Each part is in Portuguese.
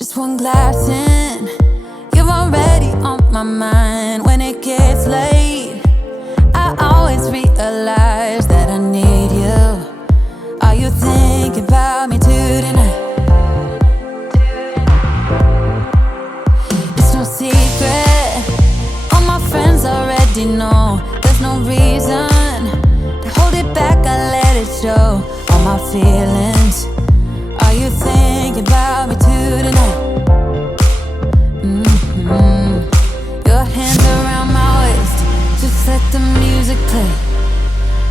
Just one glass in, you're already on my mind. When it gets late, I always realize that I need you. Are you thinking about me too tonight? It's no secret, all my friends already know. There's no reason to hold it back, I let it show. All my feelings, are you thinking about me too tonight? Your hands around my waist, just let the music play.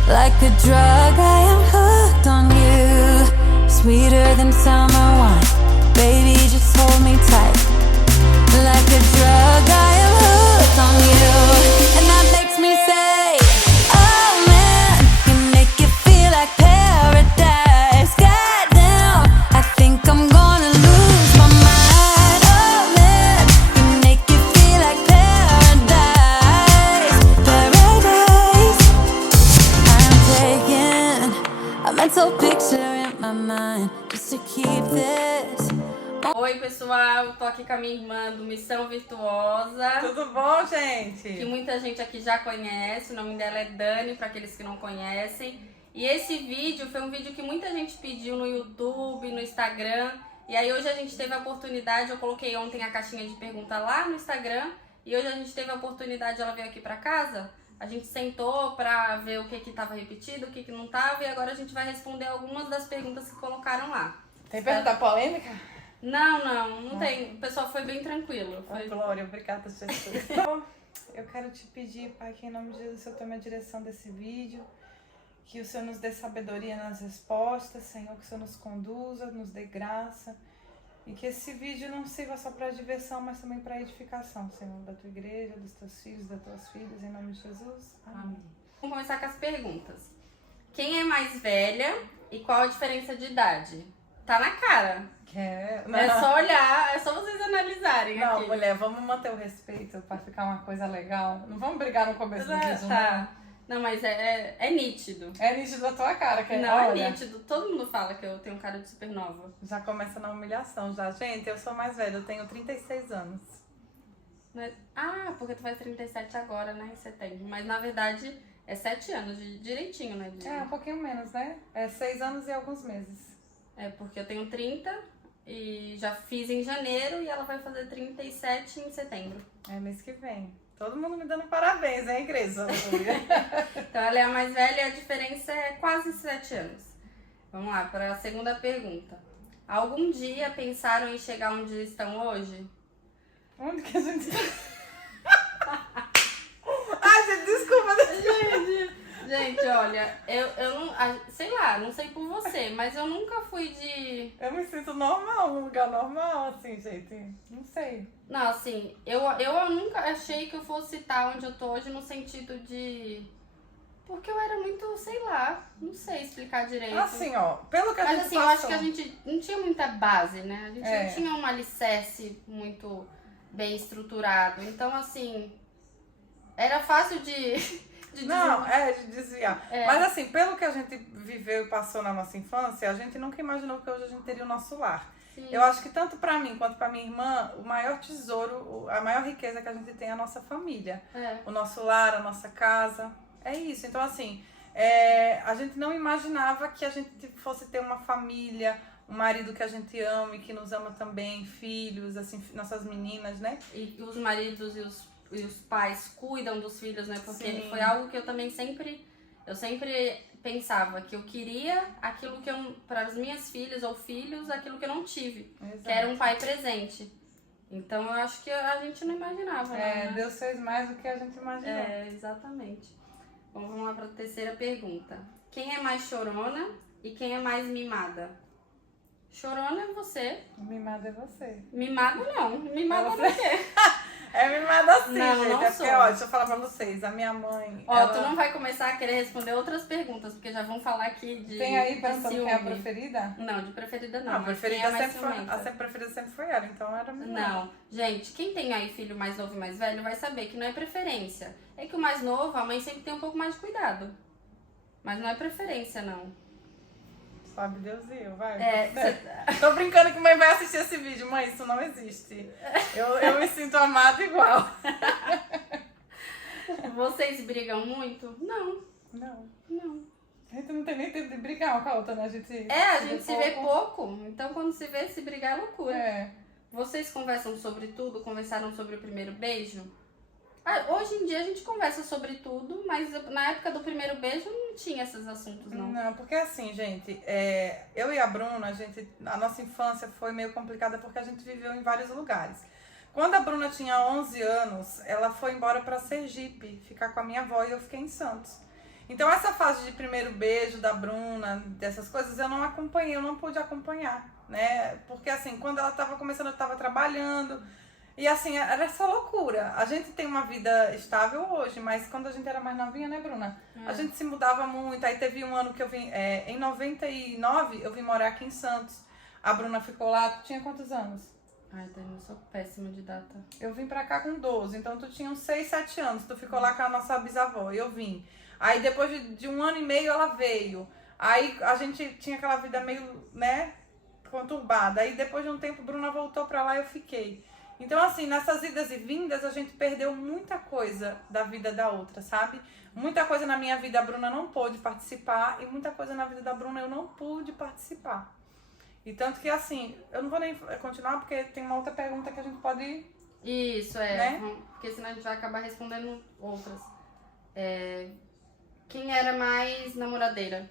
Like a drug, I am hooked on you. Sweeter than summer wine, baby, just hold me tight. Like a drug, I am hooked on you. And that makes me say, oh man, you make it feel like paradise. Goddamn, I think I'm gonna lose my mind. Oh man, you make it feel like paradise. Paradise. I'm taking a mental picture in my mind just to keep this. Oi pessoal, tô aqui com a minha irmã do Missão Virtuosa. Tudo bom, gente? Que muita gente aqui já conhece, o nome dela é Dani, para aqueles que não conhecem. E esse vídeo foi um vídeo que muita gente pediu no YouTube, no Instagram. E aí hoje a gente teve a oportunidade, eu coloquei ontem a caixinha de pergunta lá no Instagram. E hoje a gente teve a oportunidade, ela veio aqui pra casa. A gente sentou pra ver o que tava repetido, o que não tava. E agora a gente vai responder algumas das perguntas que colocaram lá. Tem pergunta polêmica? Não tem. O pessoal foi bem tranquilo. Foi... Glória, obrigada, Jesus. Bom, eu quero te pedir, Pai, que em nome de Jesus, o Senhor tome a direção desse vídeo, que o Senhor nos dê sabedoria nas respostas, Senhor, que o Senhor nos conduza, nos dê graça, e que esse vídeo não sirva só para diversão, mas também para edificação, Senhor, da tua igreja, dos teus filhos, das tuas filhas, em nome de Jesus. Amém. Vamos começar com as perguntas. Quem é mais velha e qual a diferença de idade? Tá na cara. É só olhar, é só vocês analisarem. Não, aqui. mulher, vamos manter o respeito pra ficar uma coisa legal. Não vamos brigar no começo do vídeo, tá. Não, mas é nítido. É nítido da tua cara, que não, olha, é nítido. Todo mundo fala que eu tenho cara de supernova. Já começa na humilhação, já. Gente, eu sou mais velha, eu tenho 36 anos. Mas, porque tu faz 37 agora, né, em setembro. Mas, na verdade, é 7 anos, direitinho, né? É, um pouquinho menos, né? É 6 anos e alguns meses. É, porque eu tenho 30 e já fiz em janeiro e ela vai fazer 37 em setembro. É mês que vem. Todo mundo me dando parabéns, hein, igreja? Então ela é a mais velha e a diferença é quase 7 anos. Vamos lá, para a segunda pergunta. Algum dia pensaram em chegar onde estão hoje? Onde que a gente... Ai, gente, desculpa. Gente, olha, eu não... Sei lá, não sei por você, mas eu nunca fui de... Eu me sinto normal, num lugar normal, assim, gente. Não sei. Não, assim, eu nunca achei que eu fosse estar onde eu tô hoje no sentido de... Porque eu era muito, sei lá, não sei explicar direito. Assim, ó, pelo que a gente Mas assim, passou... eu acho que a gente não tinha muita base, né? A gente não tinha um alicerce muito bem estruturado. Então, assim, era fácil de desviar. Mas assim, pelo que a gente viveu e passou na nossa infância, a gente nunca imaginou que hoje a gente teria o nosso lar. Sim. Eu acho que tanto pra mim quanto pra minha irmã, o maior tesouro, a maior riqueza que a gente tem é a nossa família. O nosso lar, a nossa casa. É isso. Então assim, a gente não imaginava que a gente fosse ter uma família, um marido que a gente ama e que nos ama também, filhos, assim, nossas meninas, né? E os maridos e os pais cuidam dos filhos, né? Porque Sim. Foi algo que eu também sempre pensava que eu queria aquilo que eu, para as minhas filhas ou filhos, aquilo que eu não tive. Exato. Que era um pai presente. Então eu acho que a gente não imaginava. Né? Deus fez mais do que a gente imaginou. Exatamente. Bom, vamos lá para a terceira pergunta. Quem é mais chorona e quem é mais mimada? Chorona é você. Mimada é você. Mimada não. Mimada é você. É mimada assim, não, gente. Não é sou. porque, ó, deixa eu falar pra vocês. A minha mãe... Tu não vai começar a querer responder outras perguntas, porque já vão falar aqui de... Tem aí perguntando quem é a preferida? Não, de preferida não. A preferida quem é mais sempre preferida sempre foi ela, então era mimada. Não, gente, quem tem aí filho mais novo e mais velho vai saber que não é preferência. É que o mais novo, a mãe sempre tem um pouco mais de cuidado. Mas não é preferência, não. Sabe Deus e eu, vai. É, Tô brincando que mãe vai assistir esse vídeo. Mãe, isso não existe. Eu me sinto amada igual. Vocês brigam muito? Não. Não. A gente não tem nem tempo de brigar uma com a outra, né? A gente se vê pouco. Então, quando se vê, se brigar é loucura. É. Vocês conversam sobre tudo? Conversaram sobre o primeiro beijo? Hoje em dia a gente conversa sobre tudo, mas na época do primeiro beijo não tinha esses assuntos, não. Não, porque assim, gente, eu e a Bruna, a nossa infância foi meio complicada porque a gente viveu em vários lugares. Quando a Bruna tinha 11 anos, ela foi embora pra Sergipe, ficar com a minha avó, e eu fiquei em Santos. Então essa fase de primeiro beijo da Bruna, dessas coisas, eu não acompanhei, eu não pude acompanhar, né? Porque assim, quando ela tava começando, eu tava trabalhando, e assim, era essa loucura. A gente tem uma vida estável hoje, mas quando a gente era mais novinha, né, Bruna? A gente se mudava muito, aí teve um ano que eu vim, em 99, eu vim morar aqui em Santos. A Bruna ficou lá, tu tinha quantos anos? Ai, Dani, eu sou péssima de data. Eu vim pra cá com 12, então tu tinha uns 6, 7 anos, tu ficou lá com a nossa bisavó, e eu vim. Aí depois de 1 ano e meio ela veio. Aí a gente tinha aquela vida meio, né, conturbada. Aí depois de um tempo, Bruna voltou pra lá e eu fiquei. Então assim, nessas idas e vindas, a gente perdeu muita coisa da vida da outra, sabe? Muita coisa na minha vida a Bruna não pôde participar e muita coisa na vida da Bruna eu não pude participar. E tanto que assim, eu não vou nem continuar porque tem uma outra pergunta que a gente pode... Isso, né? Porque senão a gente vai acabar respondendo outras. Quem era mais namoradeira?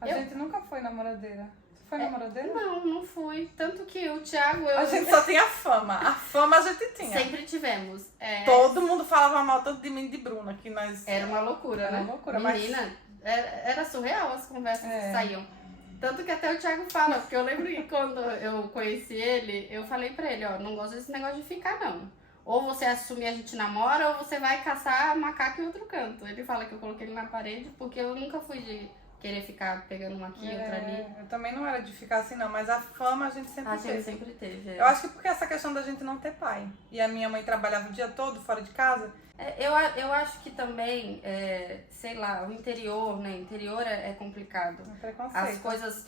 A gente nunca foi namoradeira. Você foi namoradeira? Não fui. Tanto que o Thiago... A gente só tinha fama. A fama a gente tinha. Sempre tivemos. Todo mundo falava mal tanto de mim e de Bruna, que nós... Era uma loucura, Era né? uma loucura, Menina, era surreal as conversas que saíam. Tanto que até o Thiago fala, porque eu lembro que quando eu conheci ele, eu falei pra ele, ó, não gosto desse negócio de ficar, não. Ou você assume a gente namora, ou você vai caçar macaco em outro canto. Ele fala que eu coloquei ele na parede, porque eu nunca fui de querer ficar pegando uma aqui, outra ali. Eu também não era de ficar assim, não, mas a fama a gente sempre teve. A gente sempre teve. Eu acho que porque essa questão da gente não ter pai. E a minha mãe trabalhava o dia todo fora de casa. Eu acho que também, sei lá, o interior, né? Interior é complicado. É preconceito. As coisas,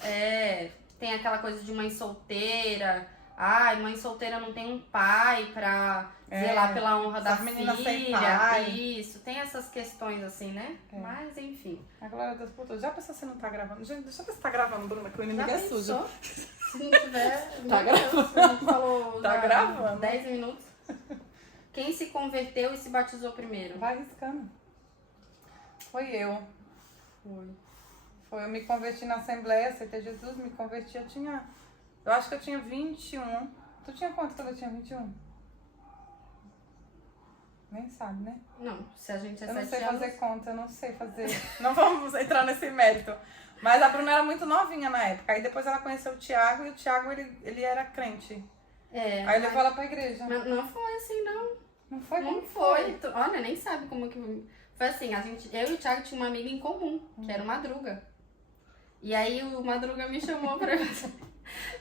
tem aquela coisa de mãe solteira. Ai, mãe solteira não tem um pai pra zelar pela honra da filha. Sem pai. Isso, tem essas questões assim, né? Mas enfim. A glória a Deus por tudo. Já pensou se não tá gravando? Gente, deixa eu ver se tá gravando, Bruna, que o inimigo Já é sujo. Se não tiver, Tá gravando. a gente falou Tá gravando. 10 minutos. Quem se converteu e se batizou primeiro? Vai riscando. Foi eu. Eu me converti na Assembleia, aceitei Jesus, me converti, eu acho que eu tinha 21. Tu tinha quanto quando eu tinha 21? Nem sabe, né? Não, se a gente é 7 Eu não anos... sei fazer conta, eu não sei fazer. Não vamos entrar nesse mérito. Mas a Bruna era muito novinha na época. Aí depois ela conheceu o Thiago e o Thiago, ele era crente. Aí levou ela pra igreja. Mas não foi assim, não. Não foi? Não foi. Olha, nem sabe como que... Foi assim, eu e o Thiago tinha uma amiga em comum, que era o Madruga. E aí o Madruga me chamou pra...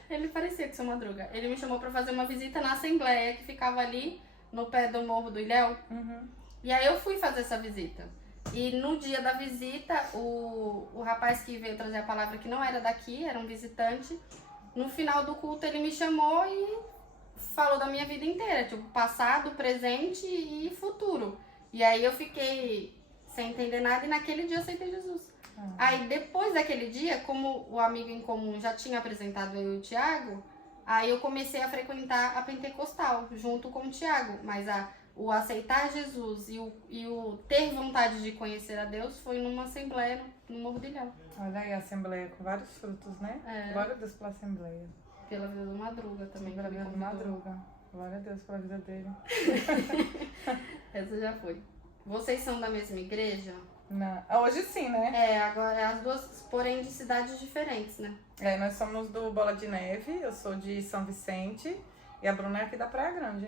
Ele parecia que seu Madruga. Ele me chamou pra fazer uma visita na Assembleia, que ficava ali no pé do Morro do Ilhéu. E aí eu fui fazer essa visita. E no dia da visita, o rapaz que veio trazer a palavra, que não era daqui, era um visitante, no final do culto ele me chamou e falou da minha vida inteira, tipo, passado, presente e futuro. E aí eu fiquei sem entender nada e naquele dia eu aceitei Jesus. Aí depois daquele dia, como o amigo em comum já tinha apresentado eu e o Thiago, aí eu comecei a frequentar a Pentecostal junto com o Thiago. Mas o aceitar Jesus e o ter vontade de conhecer a Deus foi numa assembleia no Morro do Ilhéu. Olha aí a Assembleia com vários frutos, né? Glória a Deus pela Assembleia. Pela vida do Madruga também. Pela vida do Madruga. Glória a Deus pela vida dele. Essa já foi. Vocês são da mesma igreja? Não. Hoje sim, né? Agora as duas, porém de cidades diferentes, né? Nós somos do Bola de Neve, eu sou de São Vicente e a Bruna é aqui da Praia Grande.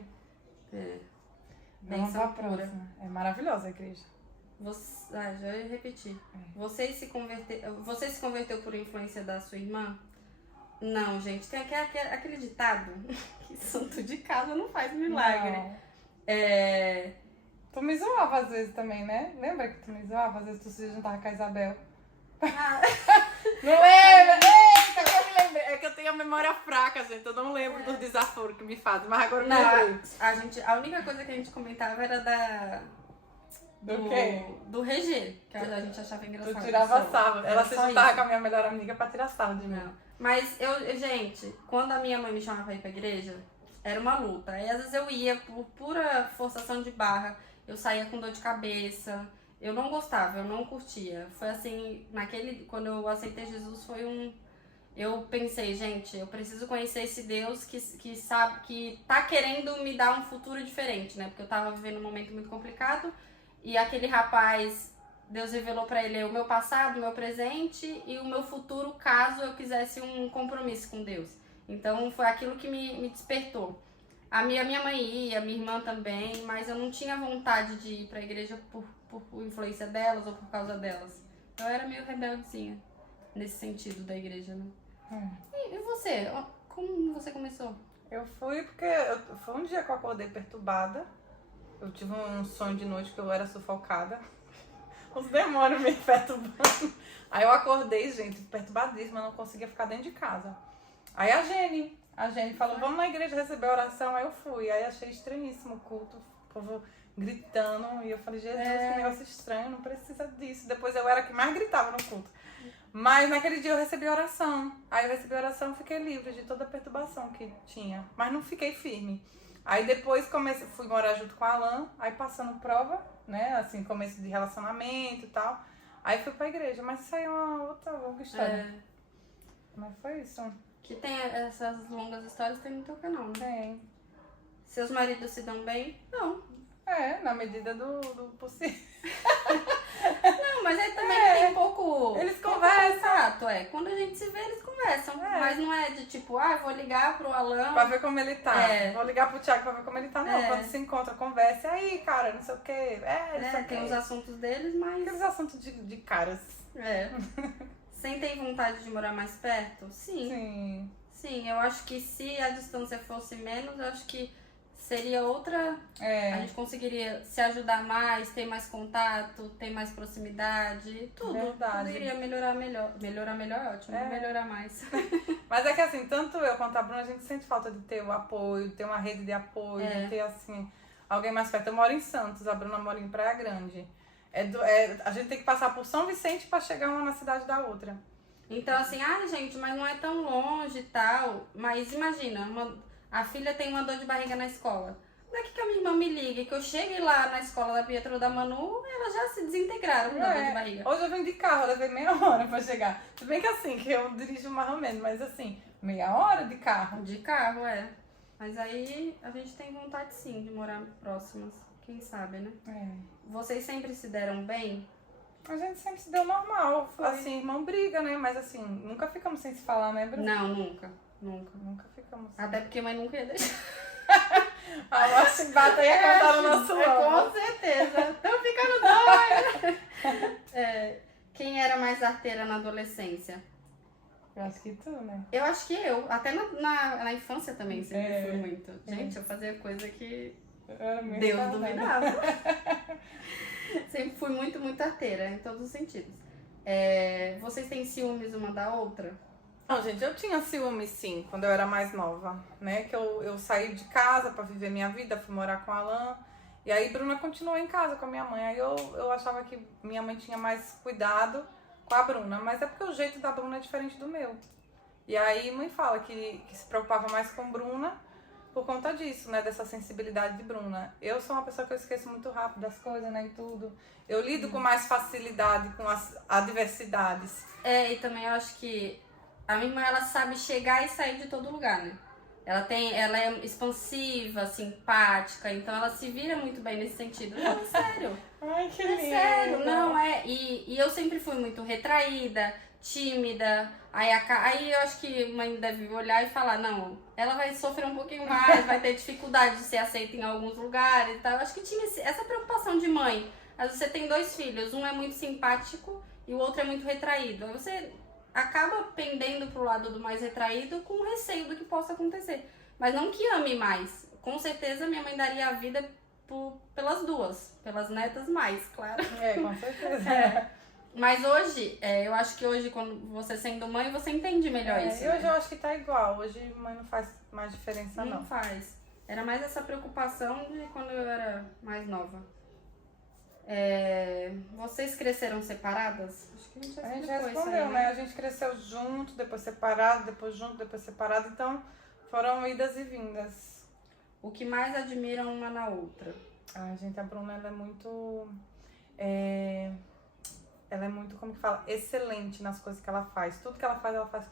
Vamos pra próxima. É maravilhosa a igreja. Já ia repetir. Você se converteu por influência da sua irmã? Não, gente. Tem aquele ditado que santo de casa não faz milagre. Não. Tu me zoava às vezes também, né? Lembra que tu me zoava? Às vezes tu se juntava com a Isabel. Não lembro! Eita, que eu me lembrei. É que eu tenho a memória fraca, gente. Eu não lembro dos desaforos que me fazem, mas agora eu me lembrei. A única coisa que a gente comentava era Do quê? do Regê, que a gente achava engraçado. Tu tirava sarro. Ela se juntava isso. com a minha melhor amiga pra tirar sarro de mim. Não. Mas gente, quando a minha mãe me chamava pra ir pra igreja, era uma luta. Aí às vezes eu ia por pura forçação de barra, eu saía com dor de cabeça. Eu não gostava, eu não curtia. Foi assim, quando eu aceitei Jesus, eu pensei, gente, eu preciso conhecer esse Deus que sabe, que tá querendo me dar um futuro diferente, né? Porque eu tava vivendo um momento muito complicado e aquele rapaz, Deus revelou pra ele o meu passado, o meu presente e o meu futuro caso eu quisesse um compromisso com Deus. Então foi aquilo que me despertou. A minha mãe ia, a minha irmã também, mas eu não tinha vontade de ir pra igreja por influência delas ou por causa delas. Eu era meio rebeldezinha nesse sentido da igreja, né? E você? Como você começou? Eu fui porque foi um dia que eu acordei perturbada. Eu tive um sonho de noite que eu era sufocada. Os demônios me perturbando. Aí eu acordei, gente, perturbadíssima, não conseguia ficar dentro de casa. Aí a Gene falou, vamos na igreja receber oração. Aí eu fui. Aí achei estranhíssimo o culto, o povo gritando. E eu falei, Jesus, que negócio estranho, não precisa disso. Depois eu era a que mais gritava no culto. Mas naquele dia eu recebi oração. Aí eu recebi oração e fiquei livre de toda a perturbação que tinha. Mas não fiquei firme. Aí depois fui morar junto com a Alan. Aí passando prova, né? Assim, começo de relacionamento e tal. Aí fui pra igreja. Mas isso aí é uma outra longa história. Mas foi isso. Que tem essas longas histórias, tem no teu canal, né? Tem. Seus maridos se dão bem? Não. Na medida do possível. Não, mas aí também tem pouco... Eles conversam. Contato, Quando a gente se vê, eles conversam. Mas não é de tipo, vou ligar pro Alan... Pra ver como ele tá. Vou ligar pro Thiago pra ver como ele tá. Não, quando se encontra, conversa. E aí, cara, não sei o quê. Tem os assuntos deles, mas... Aqueles assuntos de caras. Sentem vontade de morar mais perto? Sim. Sim, eu acho que se a distância fosse menos, eu acho que seria outra... A gente conseguiria se ajudar mais, ter mais contato, ter mais proximidade, tudo. Verdade. Tudo iria melhorar melhor. Melhorar melhor é ótimo, melhorar mais. Mas é que assim, tanto eu quanto a Bruna, a gente sente falta de ter o apoio, de ter uma rede de apoio, de ter assim, alguém mais perto. Eu moro em Santos, a Bruna mora em Praia Grande. A gente tem que passar por São Vicente pra chegar uma na cidade da outra. Então assim, gente, mas não é tão longe e tal. Mas imagina, a filha tem uma dor de barriga na escola. Daqui que a minha irmã me liga, que eu chegue lá na escola da Pietra ou da Manu, elas já se desintegraram com a dor de barriga. Hoje eu vim de carro, eu levei meia hora pra chegar. Tudo bem que assim, que eu dirijo mais ou menos, mas assim, meia hora de carro. De carro, Mas aí a gente tem vontade sim de morar próximas. Quem sabe, né? Vocês sempre se deram bem? A gente sempre se deu normal. Assim, irmão briga, né? Mas assim, nunca ficamos sem se falar, né, Bruna? Não, nunca. Nunca ficamos sem. Até porque mãe nunca ia deixar. A nossa bata ia contar no nosso Com certeza. Estão ficando doidos. Quem era mais arteira na adolescência? Eu acho que tu, né? Eu acho que eu. Até na infância também sempre fui muito. Gente, eu fazia coisa que Deus duvidava. Sempre fui muito, muito arteira, em todos os sentidos. Vocês têm ciúmes uma da outra? Não, gente, eu tinha ciúme sim, quando eu era mais nova, né? Que eu saí de casa pra viver minha vida, fui morar com a Alan. E aí Bruna continuou em casa com a minha mãe. Aí eu achava que minha mãe tinha mais cuidado com a Bruna. Mas é porque o jeito da Bruna é diferente do meu. E aí mãe fala que se preocupava mais com Bruna por conta disso, né? Dessa sensibilidade de Bruna. Eu sou uma pessoa que eu esqueço muito rápido das coisas, né? E tudo. Eu lido com mais facilidade com as adversidades. E também eu acho que a minha irmã, ela sabe chegar e sair de todo lugar, né? Ela é expansiva, simpática, então ela se vira muito bem nesse sentido. Não, é sério. Ai, que lindo. Sério, não é. E eu sempre fui muito retraída, tímida. Aí eu acho que a mãe deve olhar e falar, não, ela vai sofrer um pouquinho mais, vai ter dificuldade de ser aceita em alguns lugares e tal. Eu acho que tinha essa preocupação de mãe. Às vezes você tem 2 filhos, um é muito simpático e o outro é muito retraído. Aí você acaba pendendo pro lado do mais retraído com receio do que possa acontecer. Mas não que ame mais. Com certeza minha mãe daria a vida pelas duas. Pelas netas mais, claro. Com certeza. Mas hoje, eu acho que hoje, quando você sendo mãe, você entende melhor isso. E hoje eu acho que tá igual. Hoje mãe não faz mais diferença, não. Não faz. Era mais essa preocupação de quando eu era mais nova. Vocês cresceram separadas? Acho que a gente já A gente explicou isso respondeu, aí, né? A gente cresceu junto, depois separado, depois junto, depois separado. Então, foram idas e vindas. O que mais admiram uma na outra? Ai, gente, a Bruna, ela é muito... Ela é muito, como que fala? Excelente nas coisas que ela faz. Tudo que ela faz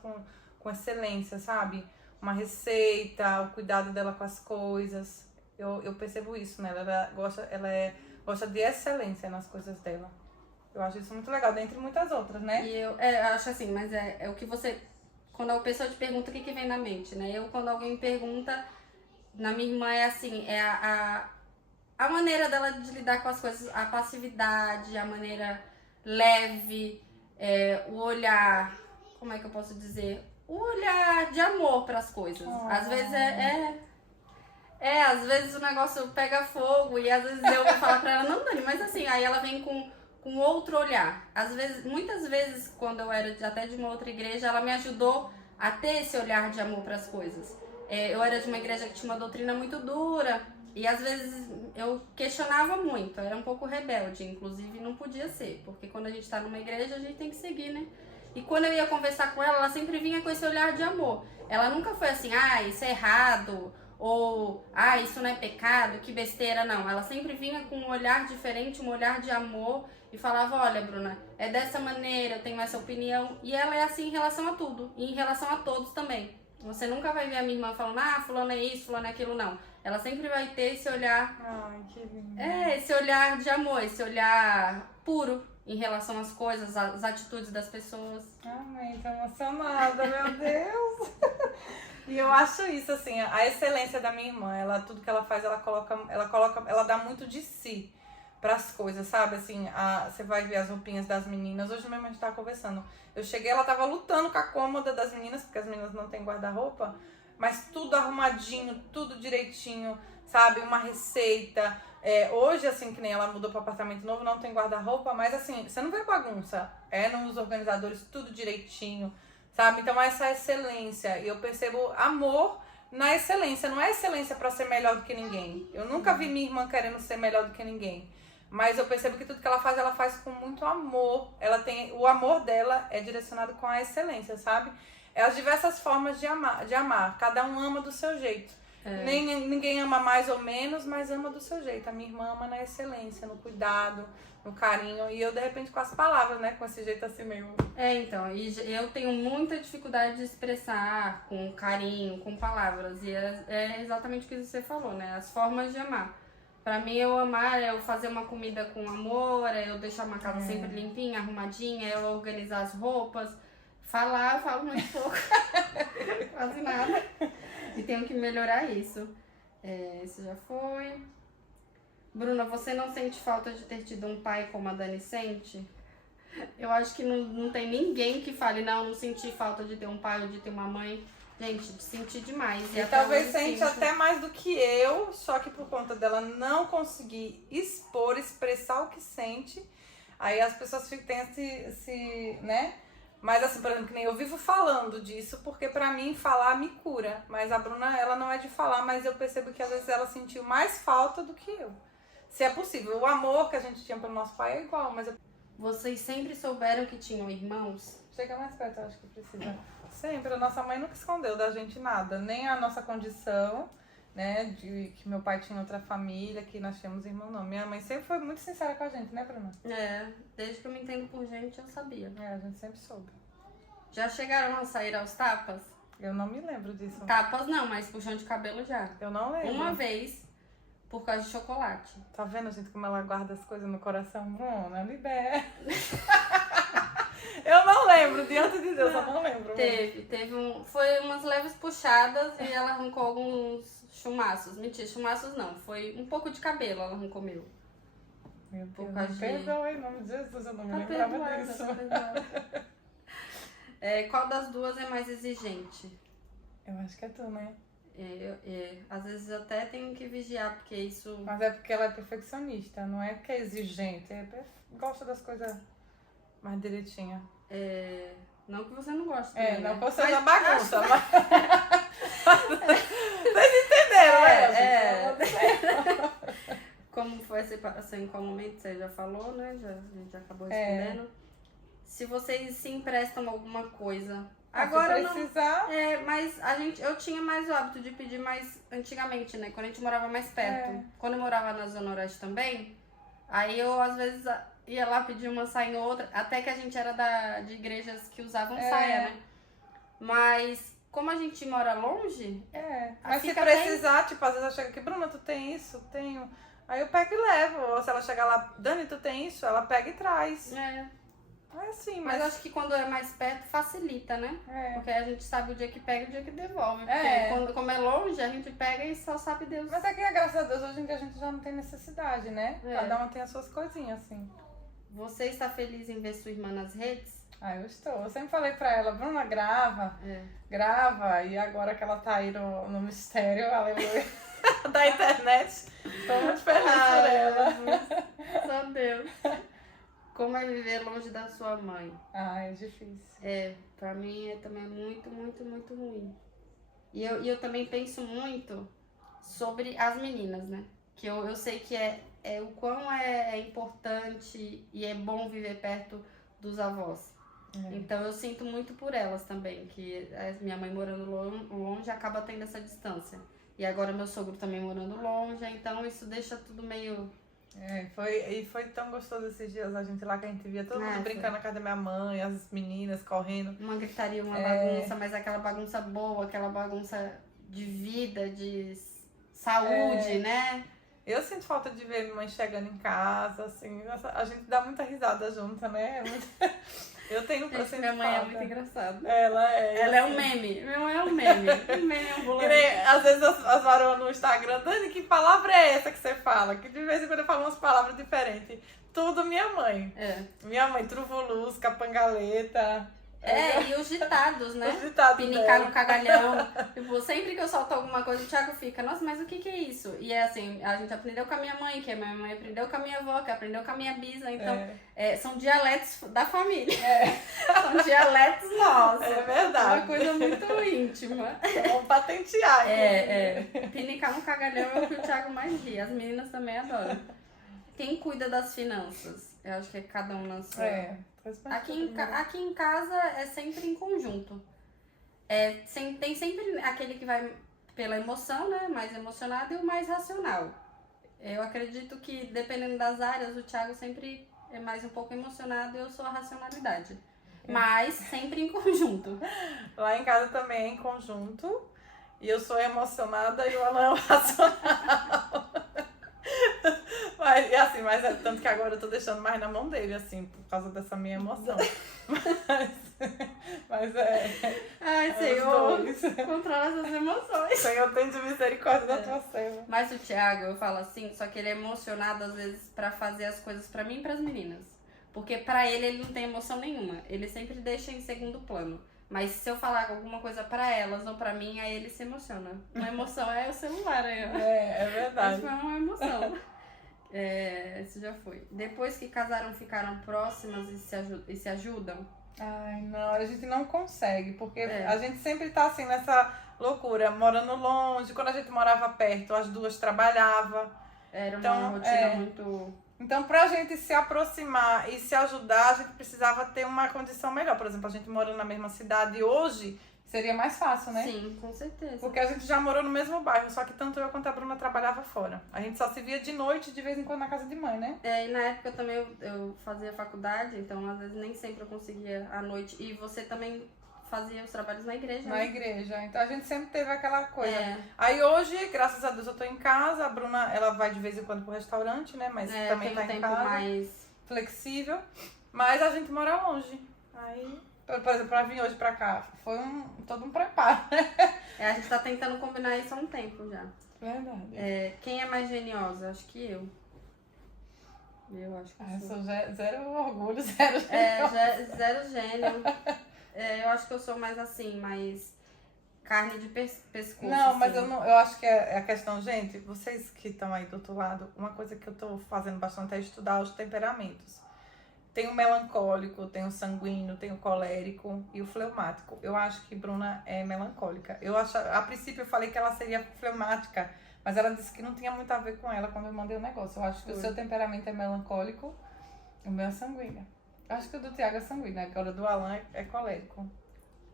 com excelência, sabe? Uma receita, o cuidado dela com as coisas. Eu percebo isso nela. Ela gosta de excelência nas coisas dela. Eu acho isso muito legal, dentre muitas outras, né? E eu acho assim, mas é o que você... Quando a pessoa te pergunta, o que vem na mente, né? Quando alguém me pergunta, na minha irmã é assim, a maneira dela de lidar com as coisas, a passividade, a maneira leve, o olhar, como é que eu posso dizer? O olhar de amor para as coisas. Às vezes às vezes o negócio pega fogo e às vezes eu vou falar pra ela, não, Dani, mas assim, aí ela vem com outro olhar. Às vezes, muitas vezes, quando eu era até de uma outra igreja, ela me ajudou a ter esse olhar de amor para as coisas. Eu era de uma igreja que tinha uma doutrina muito dura e às vezes eu questionava muito, eu era um pouco rebelde, inclusive não podia ser, porque quando a gente tá numa igreja a gente tem que seguir, né? E quando eu ia conversar com ela, ela sempre vinha com esse olhar de amor. Ela nunca foi assim, isso é errado, ou isso não é pecado, que besteira, não. Ela sempre vinha com um olhar diferente, um olhar de amor e falava, olha, Bruna, é dessa maneira, eu tenho essa opinião. E ela é assim em relação a tudo, e em relação a todos também. Você nunca vai ver a minha irmã falando, fulano é isso, fulano é aquilo, não. Ela sempre vai ter esse olhar... Ai, que lindo. Esse olhar de amor, esse olhar puro em relação às coisas, às atitudes das pessoas. Amém, tô emocionada, meu Deus. E eu acho isso, assim, a excelência da minha irmã, tudo que ela faz, ela dá muito de si pras coisas, sabe? Assim, você vai ver as roupinhas das meninas. Hoje mesmo a gente tava conversando. Eu cheguei, ela tava lutando com a cômoda das meninas, porque as meninas não têm guarda-roupa, mas tudo arrumadinho, tudo direitinho, sabe? Uma receita. Hoje, assim, que nem ela mudou para apartamento novo, não tem guarda-roupa, mas assim, você não vê bagunça. Nos organizadores, tudo direitinho, sabe? Então, essa excelência. E eu percebo amor na excelência. Não é excelência para ser melhor do que ninguém. Eu nunca vi minha irmã querendo ser melhor do que ninguém. Mas eu percebo que tudo que ela faz com muito amor. O amor dela é direcionado com a excelência, sabe? É as diversas formas de amar. Cada um ama do seu jeito. Ninguém ama mais ou menos, mas ama do seu jeito. A minha irmã ama na excelência, no cuidado, no carinho. E eu, de repente, com as palavras, né? Com esse jeito assim meio... Então, e eu tenho muita dificuldade de expressar com carinho, com palavras. E é exatamente o que você falou, né? As formas de amar. Pra mim, eu amar é eu fazer uma comida com amor, é eu deixar uma casa sempre limpinha, arrumadinha, é eu organizar as roupas. Falar, eu falo muito pouco. Quase nada. E tenho que melhorar isso. Isso já foi. Bruna, você não sente falta de ter tido um pai como a Dani sente? Eu acho que não tem ninguém que fale, não senti falta de ter um pai ou de ter uma mãe. Gente, senti demais. E talvez sente até mais do que eu, só que por conta dela não conseguir expressar o que sente, aí as pessoas têm né? Mas assim, por exemplo, que nem eu vivo falando disso, porque pra mim falar me cura. Mas a Bruna, ela não é de falar, mas eu percebo que às vezes ela sentiu mais falta do que eu. Se é possível. O amor que a gente tinha pelo nosso pai é igual, mas... Vocês sempre souberam que tinham irmãos? Chega mais perto, eu acho que precisa. Sempre. A nossa mãe nunca escondeu da gente nada. Nem a nossa condição, né? De que meu pai tinha outra família, que nós tínhamos irmão, não. Minha mãe sempre foi muito sincera com a gente, né, Bruna? Desde que eu me entendo por gente, eu sabia. A gente sempre soube. Já chegaram a sair aos tapas? Eu não me lembro disso. Tapas não, mas puxão de cabelo já. Eu não lembro. Uma vez, por causa de chocolate. Tá vendo, gente, como ela guarda as coisas no coração? Bruna, libera. Eu não lembro, diante de Deus, eu não lembro. Foi umas leves puxadas e ela arrancou alguns chumaços. Mentira, chumaços não, foi um pouco de cabelo ela arrancou meu. Meu Deus, perdoa em nome de Jesus, eu não me lembrava disso. Qual das duas é mais exigente? Eu acho que é tu, né? Às vezes eu até tenho que vigiar, porque isso... Mas é porque ela é perfeccionista, não é porque é exigente, gosta das coisas Mais direitinha. Não que você não goste. Não né? que você não bagunça, mas... Vocês entenderam, né? Como foi a separação, em qual momento você já falou, né? A gente já acabou respondendo. Se vocês se emprestam alguma coisa. Agora se precisar... não. Mas eu tinha mais o hábito de pedir mais antigamente, né? Quando a gente morava mais perto. Quando eu morava na Zona Oeste também, aí eu às vezes ia lá pedir uma saia ou outra, até que a gente era de igrejas que usavam saia, né? Mas como a gente mora longe... Mas se precisar, tipo, às vezes ela chega aqui, Bruna, tu tem isso? Tenho. Aí eu pego e levo. Ou se ela chegar lá, Dani, tu tem isso? Ela pega e traz. É assim, mas acho que quando é mais perto facilita, né? Porque a gente sabe o dia que pega e o dia que devolve. Porque como é longe, a gente pega e só sabe Deus. Mas aqui, graças a Deus, hoje em dia a gente já não tem necessidade, né? Cada uma tem as suas coisinhas, assim. Você está feliz em ver sua irmã nas redes? Eu estou. Eu sempre falei pra ela, Bruna, grava. Grava. E agora que ela tá aí no mistério, aleluia, da internet, estou muito feliz por ela. Só Deus. Como é viver longe da sua mãe? É difícil. Pra mim também muito, muito, muito ruim. E eu também penso muito sobre as meninas, né? Que eu sei que o quão é importante e é bom viver perto dos avós. Então eu sinto muito por elas também, que minha mãe morando longe acaba tendo essa distância. E agora meu sogro também morando longe, então isso deixa tudo meio... Foi tão gostoso esses dias a gente lá, que a gente via todo mundo brincando na casa da minha mãe, as meninas correndo. Uma gritaria, uma bagunça, mas aquela bagunça boa, aquela bagunça de vida, de saúde, né? Eu sinto falta de ver minha mãe chegando em casa, assim, a gente dá muita risada junto, né? Eu tenho pra sentir minha mãe falta. É muito engraçada. Ela é um meme. Minha mãe é um meme. Um meme ambulante. Às vezes as varoas no Instagram, Dani, que palavra é essa que você fala? Que de vez em quando eu falo umas palavras diferentes. Tudo minha mãe. Minha mãe, truvulusca, pangaleta. E os ditados, né? Os ditados Pinicar dela. no cagalhão. Tipo, sempre que eu solto alguma coisa, o Thiago fica, nossa, mas o que é isso? E é assim, a gente aprendeu com a minha mãe, que a minha mãe aprendeu com a minha avó, que aprendeu com a minha bisa. Então, são dialetos da família. São dialetos nossos. É verdade. Uma coisa muito íntima. Vamos patentear. Pinicar no cagalhão é o que o Thiago mais ri. As meninas também adoram. Quem cuida das finanças? Eu acho que é cada um na sua... Aqui em casa é sempre em conjunto. Tem sempre aquele que vai pela emoção, né? Mais emocionado, e o mais racional. Eu acredito que, dependendo das áreas, o Thiago sempre é mais um pouco emocionado e eu sou a racionalidade. Mas sempre em conjunto. Lá em casa também é em conjunto. E eu sou emocionada e o Alan é o racional. Mas é tanto que agora eu tô deixando mais na mão dele, assim, por causa dessa minha emoção. Ai, Senhor, controla essas emoções. Senhor, tem de misericórdia da tua serva. Mas o Thiago, eu falo assim, só que ele é emocionado às vezes pra fazer as coisas pra mim e pras meninas. Porque pra ele não tem emoção nenhuma. Ele sempre deixa em segundo plano. Mas se eu falar alguma coisa pra elas ou pra mim, aí ele se emociona. Uma emoção é o celular, aí. É verdade. Isso é uma emoção. Isso já foi. Depois que casaram, ficaram próximas e se ajudam? Ai, não, a gente não consegue, porque a gente sempre tá assim nessa loucura, morando longe. Quando a gente morava perto, as duas trabalhavam. Era uma rotina muito... Então, pra gente se aproximar e se ajudar, a gente precisava ter uma condição melhor. Por exemplo, a gente morando na mesma cidade hoje, seria mais fácil, né? Sim, com certeza. Porque a gente já morou no mesmo bairro, só que tanto eu quanto a Bruna trabalhava fora. A gente só se via de noite, de vez em quando, na casa de mãe, né? E na época também eu fazia faculdade, então às vezes nem sempre eu conseguia à noite. E você também fazia os trabalhos na igreja, Na né? igreja. Então a gente sempre teve aquela coisa. É. Aí hoje, graças a Deus, eu tô em casa. A Bruna, ela vai de vez em quando pro restaurante, né? Mas também tá em casa. Mais flexível. Mas a gente mora longe. Aí, por exemplo, pra vir hoje pra cá, foi todo um preparo, né? A gente tá tentando combinar isso há um tempo já. Verdade. Quem é mais geniosa? Acho que eu. Eu acho que Eu sou. sou zero orgulho, zero gênio. Zero gênio. Eu acho que eu sou mais assim, mais carne de pescoço. Não, assim. mas eu acho que é a questão, gente, vocês que estão aí do outro lado, uma coisa que eu tô fazendo bastante é estudar os temperamentos. Tem o melancólico, tem o sanguíneo, tem o colérico e o fleumático. Eu acho que Bruna é melancólica. A princípio eu falei que ela seria fleumática, mas ela disse que não tinha muito a ver com ela quando eu mandei o negócio. Eu acho que o seu temperamento é melancólico, o meu é sanguíneo. Eu acho que o do Thiago é sanguíneo, agora o do Alan é colérico.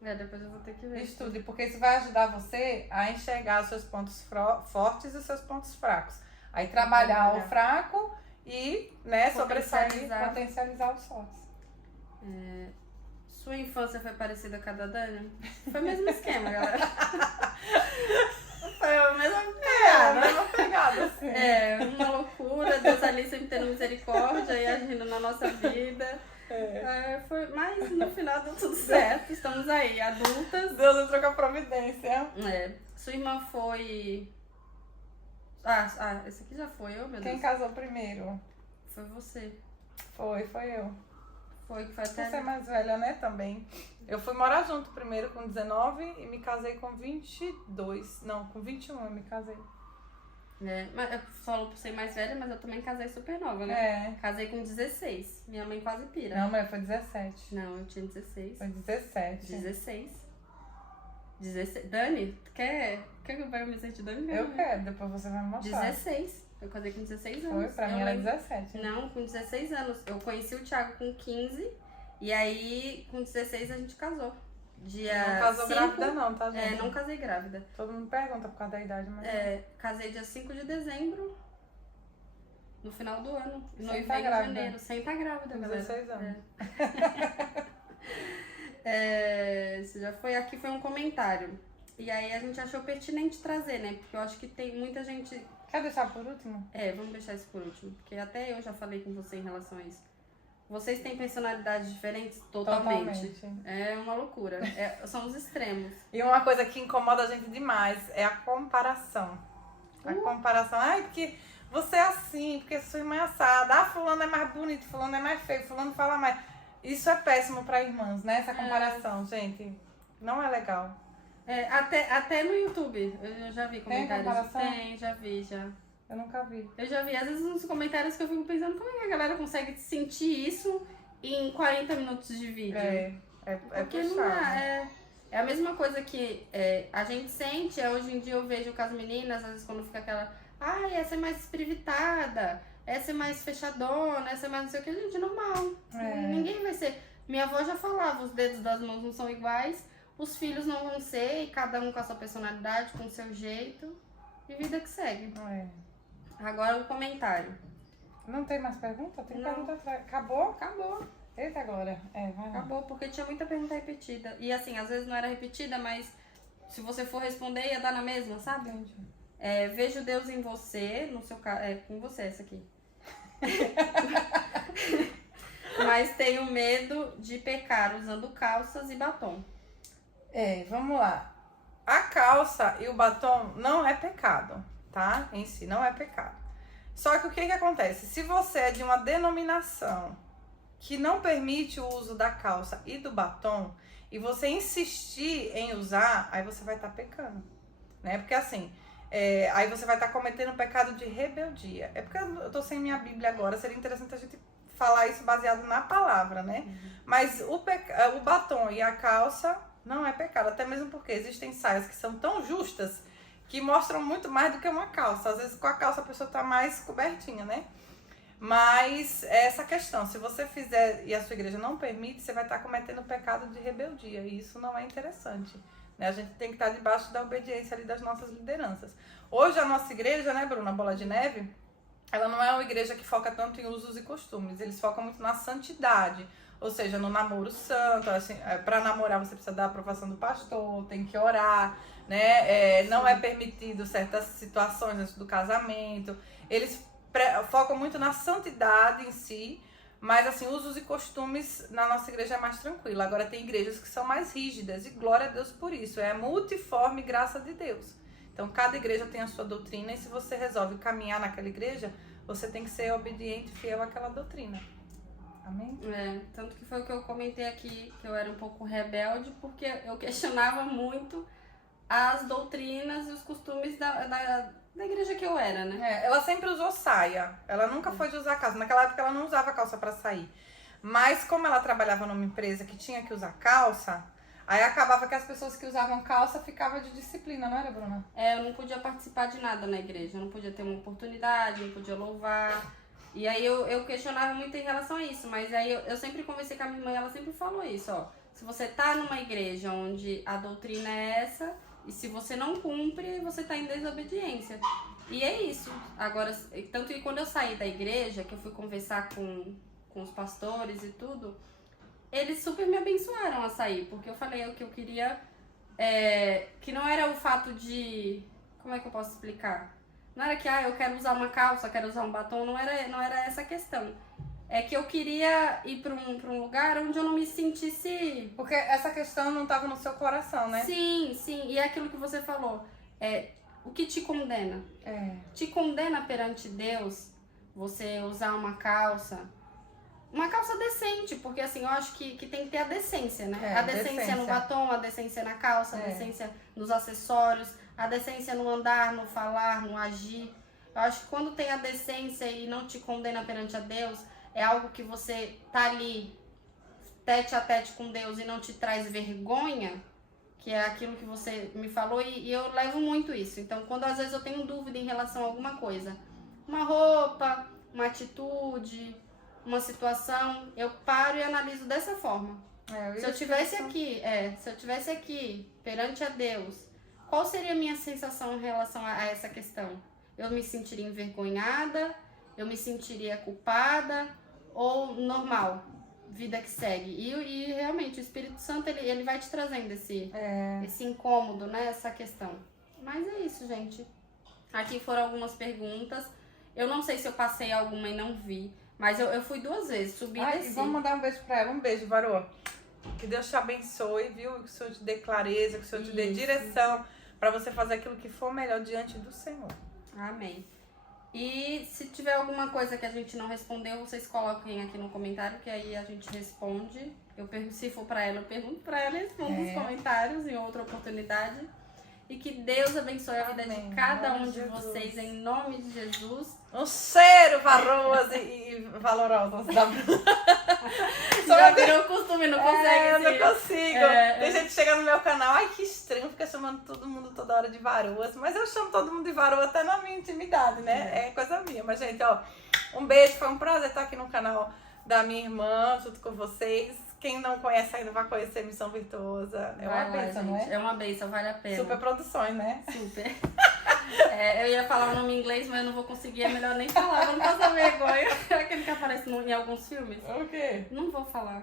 Depois eu vou ter que ver. Estude, porque isso vai ajudar você a enxergar os seus pontos fortes e os seus pontos fracos. Aí trabalhar o fraco e, né, sobressair, potencializar os fortes. Sua infância foi parecida com a da Dani? Foi o mesmo esquema, galera. Foi a mesma pegada. A mesma pegada, assim. Uma loucura, Deus ali sempre tendo misericórdia e agindo na nossa vida. Mas no final deu tudo certo, estamos aí, adultas. Deus entrou com a providência. Sua irmã foi... esse aqui já foi eu, meu Deus. Quem casou primeiro? Foi você. Foi eu. Foi que foi até... Você é mais velha, né, também. Eu fui morar junto primeiro com 19 e me casei com 22. Não, com 21 eu me casei. Mas eu falo por ser mais velha, mas eu também casei super nova, né? Casei com 16. Minha mãe quase pira. Não, mas foi 17. Não, eu tinha 16. Foi 17. 16. Dani, tu quer que eu vá me sentir Dani? Eu quero, depois você vai me mostrar. 16. Eu casei com 16 anos. Foi, pra mim era 17. Não, com 16 anos. Eu conheci o Thiago com 15 e aí com 16 a gente casou. Não casou grávida não, tá, gente? Não casei grávida. Todo mundo pergunta por causa da idade, mas... Casei dia 5 de dezembro, no final do ano. Sem tá grávida. Em janeiro, sem estar grávida, com galera. 16 anos. Isso já foi, aqui foi um comentário. E aí a gente achou pertinente trazer, né? Porque eu acho que tem muita gente... Quer deixar por último? Vamos deixar isso por último. Porque até eu já falei com você em relação a isso. Vocês têm personalidades diferentes? Totalmente. É uma loucura. São os extremos. E uma coisa que incomoda a gente demais é a comparação. A comparação. Ai, porque você é assim, porque sua irmã é assada. Fulano é mais bonito, fulano é mais feio, fulano fala mais. Isso é péssimo para irmãs, né? Essa comparação, gente. Não é legal. Até no YouTube. Eu já vi comentários. Tem comparação? Tem, já vi, já. Eu nunca vi. Eu já vi, às vezes, nos comentários que eu fico pensando como é que a galera consegue sentir isso em 40 minutos de vídeo. Porque não é a mesma coisa que a gente sente, hoje em dia eu vejo com as meninas, às vezes quando fica aquela, essa é mais espivitada, essa é mais fechadona, essa é mais não sei o que, gente, é normal. Ninguém vai ser. Minha avó já falava, os dedos das mãos não são iguais, os filhos não vão ser, e cada um com a sua personalidade, com o seu jeito, e vida que segue. Agora o comentário. Não tem mais pergunta? Tem Não. pergunta atrás. Acabou? Acabou. Eita, Glória. Vai lá. Acabou, porque tinha muita pergunta repetida. E assim, às vezes não era repetida, mas se você for responder, ia dar na mesma, sabe? Entendi. Vejo Deus em você, no seu caso. Com você essa aqui. Mas tenho medo de pecar usando calças e batom. Vamos lá. A calça e o batom não é pecado, tá? Em si, não é pecado. Só que o que acontece? Se você é de uma denominação que não permite o uso da calça e do batom, e você insistir em usar, aí você vai estar pecando, né? Porque assim, aí você vai estar cometendo o pecado de rebeldia. É porque eu tô sem minha Bíblia agora, seria interessante a gente falar isso baseado na palavra, né? Mas o batom e a calça não é pecado, até mesmo porque existem saias que são tão justas que mostram muito mais do que uma calça. Às vezes com a calça a pessoa tá mais cobertinha, né? Mas essa questão, se você fizer e a sua igreja não permite, você vai estar cometendo o pecado de rebeldia, e isso não é interessante, né? A gente tem que estar debaixo da obediência ali das nossas lideranças. Hoje a nossa igreja, né, Bruna, Bola de Neve, ela não é uma igreja que foca tanto em usos e costumes, eles focam muito na santidade, ou seja, no namoro santo. Assim, para namorar você precisa da aprovação do pastor, tem que orar, né? Não é permitido certas situações antes do casamento. Eles focam muito na santidade em si, mas assim, usos e costumes na nossa igreja é mais tranquilo. Agora tem igrejas que são mais rígidas, e glória a Deus por isso, é multiforme, graça de Deus. Então cada igreja tem a sua doutrina, e se você resolve caminhar naquela igreja, você tem que ser obediente e fiel àquela doutrina. Amém? Tanto que foi o que eu comentei aqui, que eu era um pouco rebelde, porque eu questionava muito as doutrinas e os costumes da igreja que eu era, né? Ela sempre usou saia, ela nunca foi de usar calça. Naquela época ela não usava calça pra sair. Mas como ela trabalhava numa empresa que tinha que usar calça, aí acabava que as pessoas que usavam calça ficavam de disciplina, não era, Bruna? Eu não podia participar de nada na igreja, eu não podia ter uma oportunidade, não podia louvar. E aí eu questionava muito em relação a isso, mas aí eu sempre conversei com a minha irmã e ela sempre falou isso, ó. Se você tá numa igreja onde a doutrina é essa, e se você não cumpre, você tá em desobediência. E é isso. Agora, tanto que quando eu saí da igreja, que eu fui conversar com os pastores e tudo, eles super me abençoaram a sair, porque eu falei o que eu queria, que não era o fato de... Como é que eu posso explicar? Não era que, eu quero usar uma calça, quero usar um batom, não era essa a questão. É que eu queria ir pra um lugar onde eu não me sentisse... Porque essa questão não estava no seu coração, né? Sim, e é aquilo que você falou. O que te condena? Te condena perante Deus você usar uma calça decente, porque assim, eu acho que tem que ter a decência, né? A decência no batom, a decência na calça, a decência nos acessórios, a decência no andar, no falar, no agir. Eu acho que quando tem a decência e não te condena perante a Deus, é algo que você tá ali tete a tete com Deus e não te traz vergonha, que é aquilo que você me falou, e eu levo muito isso. Então, quando às vezes eu tenho dúvida em relação a alguma coisa, uma roupa, uma atitude, uma situação, eu paro e analiso dessa forma. Se eu tivesse aqui perante a Deus, qual seria a minha sensação em relação a essa questão? Eu me sentiria envergonhada? Eu me sentiria culpada? Ou normal? Vida que segue. E realmente o Espírito Santo ele vai te trazendo esse incômodo, né? Essa questão. Mas é isso, gente. Aqui foram algumas perguntas. Eu não sei se eu passei alguma e não vi. Mas eu fui 2 vezes, subi e desci. Vamos mandar um beijo pra ela. Um beijo, Varô. Que Deus te abençoe, viu? Que o Senhor te dê clareza, que o Senhor te dê direção pra você fazer aquilo que for melhor diante do Senhor. Amém. E se tiver alguma coisa que a gente não respondeu, vocês coloquem aqui no comentário, que aí a gente responde. Se for pra ela, eu pergunto pra ela e respondo nos comentários em outra oportunidade. E que Deus abençoe a vida de cada um de vocês, em nome de Jesus. Um cheiro, varoas e valorosas da Bruna. Já virou costume, não consegue. Eu não consigo. Tem gente que chega no meu canal, ai que estranho, fica chamando todo mundo toda hora de varoas. Mas eu chamo todo mundo de varoa até na minha intimidade, né? É coisa minha. Mas, gente, ó, um beijo, foi um prazer estar aqui no canal da minha irmã, junto com vocês. Quem não conhece ainda vai conhecer Missão Virtuosa. É uma bênção, não é? É uma bênção, vale a pena. Super produções, né? Super. Eu ia falar o nome em inglês, mas eu não vou conseguir, é melhor nem falar, pra não passar vergonha. Aquele que aparece em alguns filmes. O quê? Não vou falar.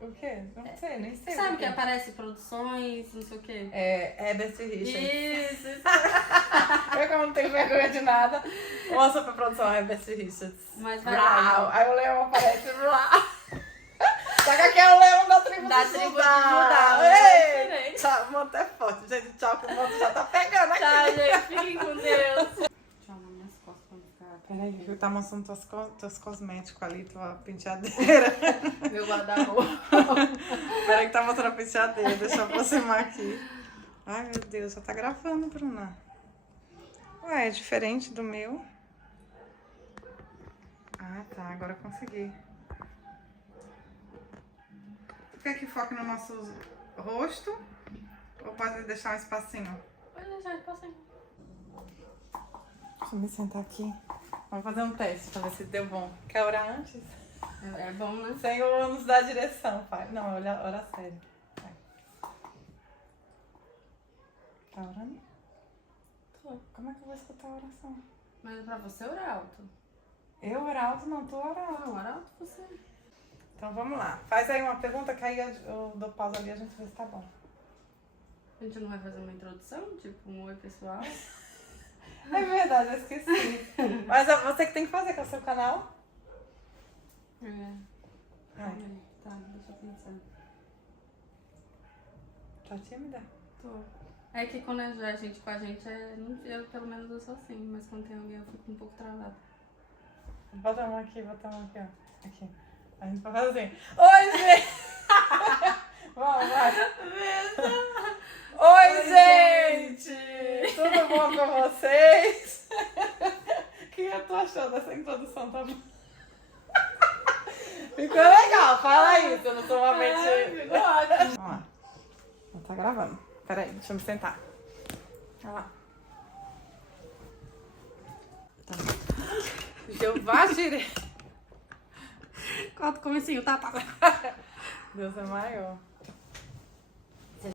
O quê? Não sei, nem sei. Sabe que aparece produções, não sei o quê? Herbert Richards. Isso. Eu como não tenho vergonha de nada. Uma super produção Herbert Richards. Mas vai lá. Aí o leão aparece. Sabe que aqui é o leão da tribo Da de tribo Judá. de Judá. Ei, tchau, o monte é forte, gente. Tchau, que o monte já tá pegando aqui. Tchau, gente. Fiquem com Deus. Tchau, nas minhas costas pra não ficar... Peraí, tá mostrando teus cosméticos ali, tua penteadeira. Meu guarda-roupa. Peraí que tá mostrando a penteadeira. Deixa eu aproximar aqui. Ai, meu Deus, já tá gravando, Bruna. Ué, é diferente do meu. Ah, tá. Agora eu consegui. Tu quer que foque no nosso rosto? Ou pode deixar um espacinho? Pode deixar um espacinho. Deixa eu me sentar aqui. Vamos fazer um teste pra ver se deu bom. Quer orar antes? É bom, né? Senhor, nos dá direção, Pai. Não, ora sério. Vai. Tá orando? Tô. Como é que eu vou escutar a oração? Mas pra você orar alto. Eu orar alto? Não, tô orando. Não, orar alto você. Então vamos lá. Faz aí uma pergunta que aí eu dou pausa ali e a gente vê se tá bom. A gente não vai fazer uma introdução? Tipo, um oi pessoal? É verdade, eu esqueci. Mas é você que tem que fazer com o seu canal. Tá, deixa eu pensar. Tá tímida? Tô. É que quando é a gente com a gente, eu pelo menos eu sou assim, mas quando tem alguém eu fico um pouco travada. Bota a mão aqui, ó. Aqui. A gente vai fazer assim. Oi, gente! Vamos, vai. Oi, gente! Tudo bom com vocês? O que eu tô achando dessa introdução? Tá bom? Ficou legal, fala isso, eu não sou uma mente... Ficou ótimo. Vamos lá. Já tá gravando. Peraí, deixa eu me sentar. Olha lá. Tá. Jeová Jireh. Corta o comecinho, tá? Deus é maior.